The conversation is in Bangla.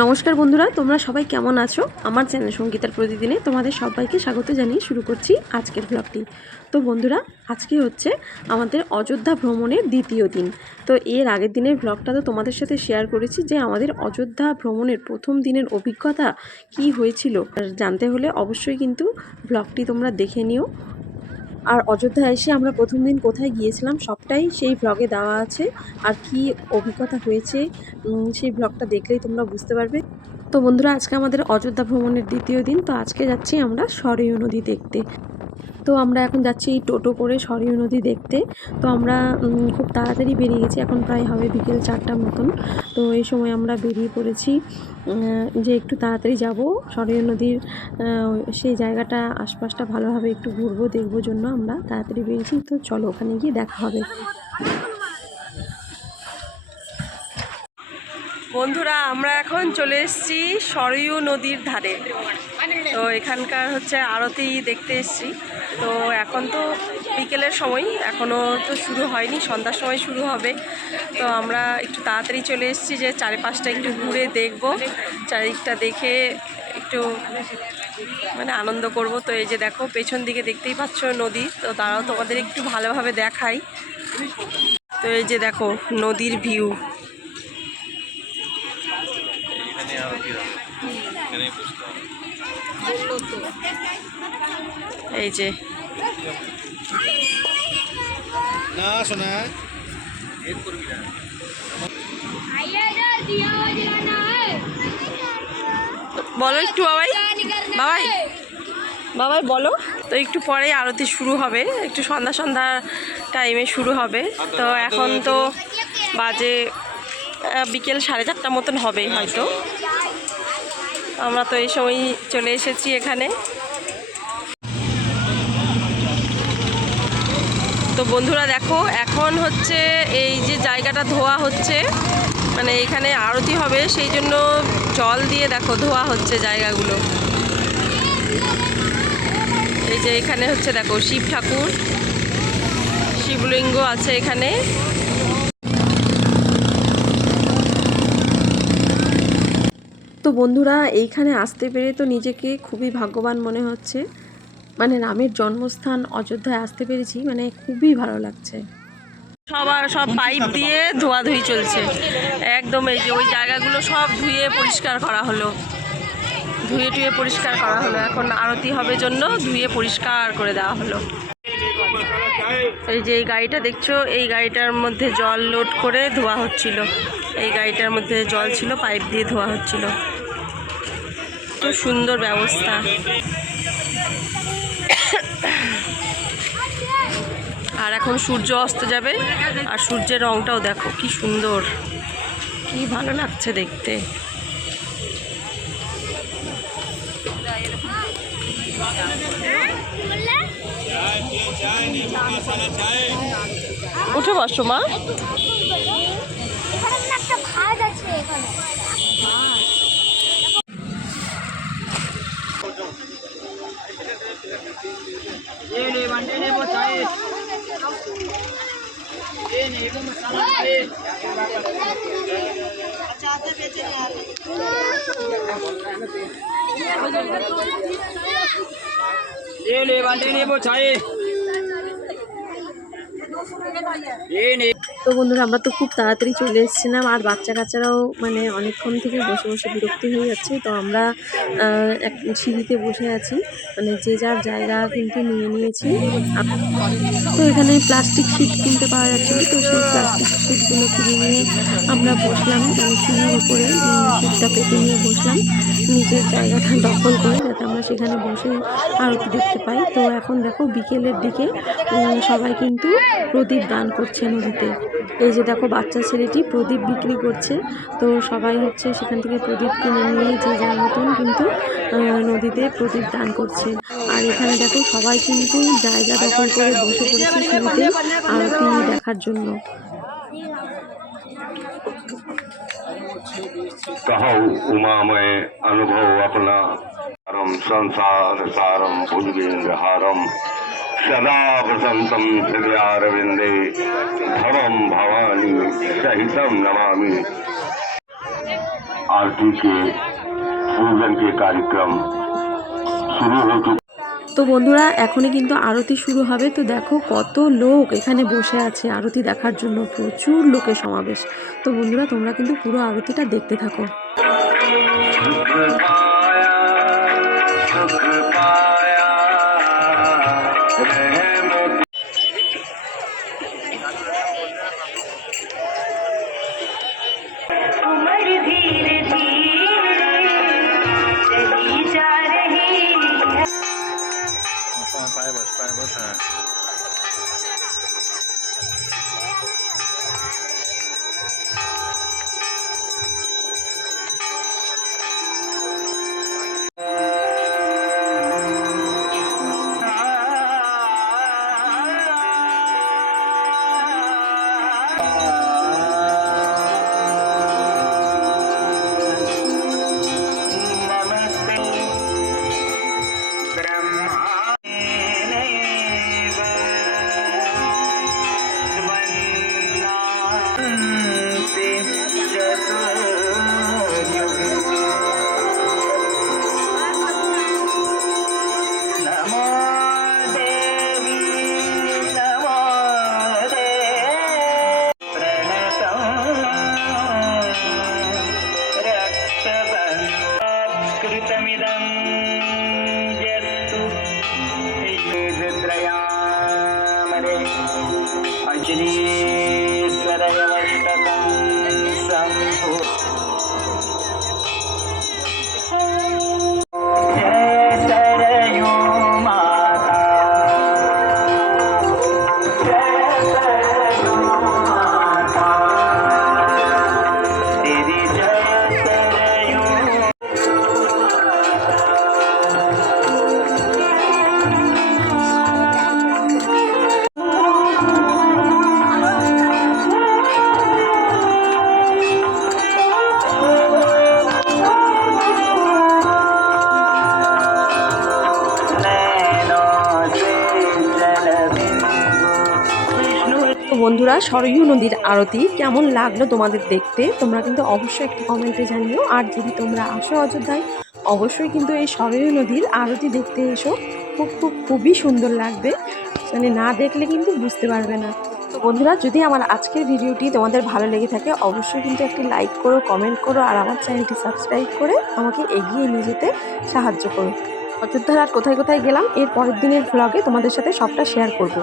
নমস্কার বন্ধুরা, তোমরা সবাই কেমন আছো? আমার চ্যানেল সঙ্গীতার প্রতিদিনে তোমাদের সবাইকে স্বাগত জানিয়ে শুরু করছি আজকের ব্লগটি। তো বন্ধুরা, আজকে হচ্ছে আমাদের অযোধ্যা ভ্রমণের দ্বিতীয় দিন। তো এর আগের দিনের ব্লগটা তো তোমাদের সাথে শেয়ার করেছি যে আমাদের অযোধ্যা ভ্রমণের প্রথম দিনের অভিজ্ঞতা কি হয়েছিল। জানতে হলে অবশ্যই কিন্তু ব্লগটি তোমরা দেখে নিও। আর অযোধ্যা এসে আমরা প্রথম দিন কোথায় গিয়েছিলাম সবটাই সেই ব্লগে দেওয়া আছে। আর কি অভিজ্ঞতা হয়েছে সেই ব্লগটা দেখলেই তোমরা বুঝতে পারবে। তো বন্ধুরা, আজকে আমাদের অযোধ্যা ভ্রমণের দ্বিতীয় দিন। তো আজকে যাচ্ছি আমরা সরয়ূ নদী দেখতে। তো আমরা এখন যাচ্ছি এই টোটো করে সরয়ূ নদী দেখতে। তো আমরা খুব তাড়াতাড়ি বেরিয়ে গেছি, এখন প্রায় হবে বিকেল 4টার মতন। তো এই সময় আমরা বেরিয়ে পড়েছি যে একটু তাড়াতাড়ি যাব সরয়ূ নদীর সেই জায়গাটা আশপাশটা ভালোভাবে একটু ঘুরবো দেখবো জন্য আমরা তাড়াতাড়ি বেরিয়েছি। তো চলো ওখানে গিয়ে দেখা হবে। বন্ধুরা, আমরা এখন চলে এসেছি সরয়ূ নদীর ধারে। তো এখানকার হচ্ছে আরতি দেখতে এসেছি। তো এখন তো বিকেলের সময়, এখনও তো শুরু হয়নি, সন্ধ্যার সময় শুরু হবে। তো আমরা একটু তাড়াতাড়ি চলে এসেছি যে চারিপাশটা একটু ঘুরে দেখব, চারিদিকটা দেখে একটু মানে আনন্দ করব। তো এই যে দেখো পেছন দিকে দেখতেই পাচ্ছ নদী। তো তারাও তোমাদের একটু ভালোভাবে দেখাই। তো এই যে দেখো নদীর ভিউ। এই যে না শোনা বলো একটু বাবাই, বাবাই বাবাই বলো। তো একটু পরে আরতি শুরু হবে, একটু সন্ধ্যা সন্ধ্যা টাইমে শুরু হবে। তো এখন তো বাজে বিকেল 4:30 মতন হবে হয়তো। আমরা তো এই সময় চলে এসেছি এখানে। তো বন্ধুরা দেখো, এখন হচ্ছে এই যে জায়গাটা ধোয়া হচ্ছে, মানে এখানে আরতি হবে সেই জন্য জল দিয়ে দেখো ধোয়া হচ্ছে জায়গাগুলো। এই যে এখানে হচ্ছে দেখো শিব ঠাকুর, শিবলিঙ্গ আছে এখানে। তো বন্ধুরা, এইখানে আসতে পেরে তো নিজেকে খুবই ভাগ্যবান মনে হচ্ছে। মানে রামের জন্মস্থান অযোধ্যায় আসতে পেরেছি, মানে খুবই ভালো লাগছে। সব পাইপ দিয়ে ধোয়াধুয়ি চলছে একদম। এই যে ওই জায়গাগুলো সব ধুয়ে পরিষ্কার করা হলো, ধুয়ে টুয়ে পরিষ্কার করা হলো। এখন আরতি হবে জন্য ধুয়ে পরিষ্কার করে দেওয়া হলো। এই যে এই গাড়িটা দেখছো, এই গাড়িটার মধ্যে জল লোড করে ধোয়া হচ্ছিল। এই গাড়িটার মধ্যে জল ছিল, পাইপ দিয়ে ধোয়া হচ্ছিল। তো সুন্দর ব্যবস্থা। আর এখন সূর্য অস্ত যাবে, আর সূর্যের রংটাও দেখো কি সুন্দর, কি ভালো লাগছে দেখতে। উঠে বসো মা। ये ले बांटे ने वो चाहे ये ने। তো বন্ধুরা, আমরা তো খুব তাড়াতাড়ি চলে এসেছিলাম, আর বাচ্চা কাচ্চারাও মানে অনেকক্ষণ থেকে বসে বসে বিরক্তি হয়ে যাচ্ছে। তো আমরা এক সিঁড়িতে বসে আছি, মানে যে যার জায়গা কিন্তু নিয়ে নিয়েছি। তো এখানে প্লাস্টিক শিট কিনতে পাওয়া যাচ্ছিল, তো সেই প্লাস্টিক শিটগুলো কিনে নিয়ে আমরা বসলাম সিঁড়ির উপরে, শিটটা পেতে নিয়ে বসলাম নিজের জায়গাটা দখল করে, যাতে আমরা সেখানে বসে আরতি দেখতে পাই। তো এখন দেখো বিকেলের দিকে সবাই কিন্তু প্রদীপ দান করছে নদীতে। এই যে দেখো বাচ্চা ছেলেটি প্রদীপ বিক্রি করছে। তো সবাই হচ্ছে সেখান থেকে প্রদীপ কিনে নিয়ে যে যার মতন কিন্তু নদীতে প্রদীপ দান করছে। আর এখানে দেখো সবাই কিন্তু জায়গা দখল করে বসে পড়েছে সিঁড়িতে আরতি দেখার জন্য। कहो उमामय अनुभव अपना संसार सारम भुजगेन्द्र हारम सदा वसंतम हृदयारविंदे भवम भवानी सहितम नमामि। आरती के पूजन के कार्यक्रम शुरू हो चुके। তো বন্ধুরা এখনই কিন্তু আরতি শুরু হবে। তো দেখো কত লোক এখানে বসে আছে আরতি দেখার জন্য, প্রচুর লোকের সমাবেশ। তো বন্ধুরা তোমরা কিন্তু পুরো আরতিটা দেখতে থাকো। বন্ধুরা সরয়ূ নদীর আরতি কেমন লাগলো তোমাদের দেখতে, তোমরা কিন্তু অবশ্যই একটু কমেন্টে জানিও। আর যদি তোমরা আসো অযোধ্যায় অবশ্যই কিন্তু এই সরয়ূ নদীর আরতি দেখতে এসো, খুবই সুন্দর লাগবে, মানে না দেখলে কিন্তু বুঝতে পারবে না। তো বন্ধুরা যদি আমার আজকের ভিডিওটি তোমাদের ভালো লেগে থাকে অবশ্যই কিন্তু একটি লাইক করো, কমেন্ট করো, আর আমার চ্যানেলটি সাবস্ক্রাইব করে আমাকে এগিয়ে নিয়ে যেতে সাহায্য করো। অযোধ্যার আর কোথায় কোথায় গেলাম এর পরের দিনের ভ্লগে তোমাদের সাথে সবটা শেয়ার করব।